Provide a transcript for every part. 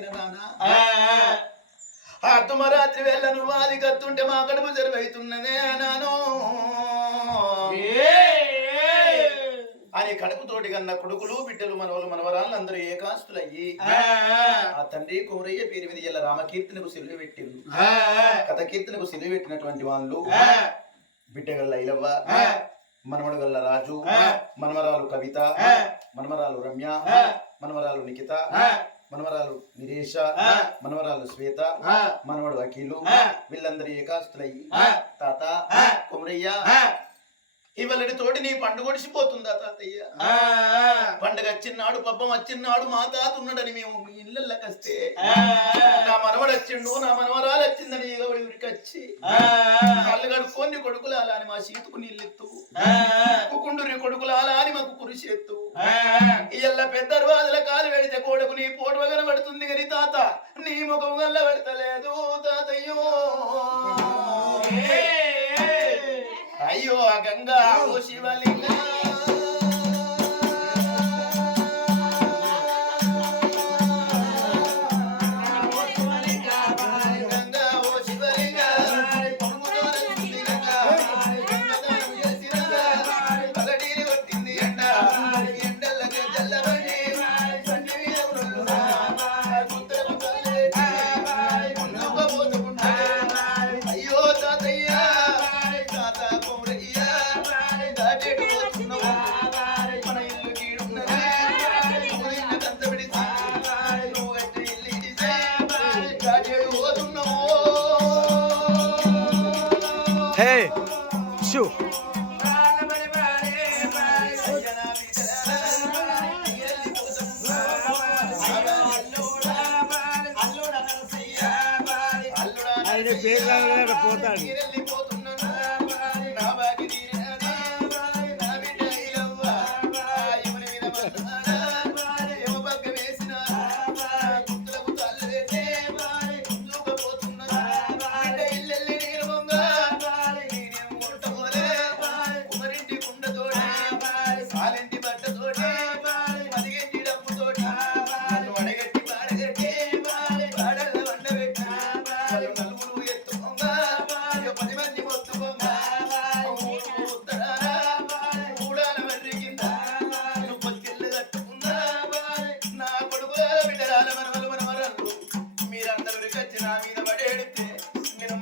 ఆయన నానా? అర్ధమరాత్రి వేళ నువ్వు అది కత్తుంటే మా కడుపు జరువైతున్నదే నాను. అని కడుపుతోటి కన్న కొడుకులు బిడ్డలు మనవలు మనవరాళ్ళు అందరూ ఏకాస్తులయ్యి. ఆ తండ్రి కోరయ్య పేరు మీద ఇలా రామకీర్తనకు సిల్లు పెట్టిండు. కథ కీర్తనకు సిల్లు పెట్టినటువంటి వాళ్ళు బిడ్డగల్ల ఇలవ్వ మనమడు గల్ల రాజు మనమరాలు కవిత మనమరాలు రమ్య మనమరాలు నిఖిత మనమరాలు నిరేష మనమరాలు శ్వేత మనవడు అఖిలు వీళ్ళందరూ ఏకాస్తులయ్యి తాత కుమరయ్య. ఇవల్లడి తోటి నీ పండుగ ఒడిసిపోతుందా తాతయ్య? పండుగ వచ్చినాడు పబ్బం వచ్చినాడు మా తాత ఉన్నాడని మేము మీ ఇళ్ళకి వస్తే నా మనవడు వచ్చిండు నా మనవరాలు వచ్చిందని ఇగబడి ఉరికొచ్చి. కళ్ళు కడుక్కొని కొడుకులాల అని మా సీతుకు నీళ్ళెత్తు. కుకుండురి కొడుకులాల అని మాకు కురిసేత్తు. ఇయ్యల్ల పెద్ద రోజుల కాలు పెడితే కోడకు నీ తాత నీ ముఖం వల్ల పెడతలేదు తాతయ్యో అయ్యో ఆ గంగా ఓ శివలింగ. హే షూ. ఆయన పేరు పోతాడు.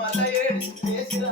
వల్ల ఏడు చేసిన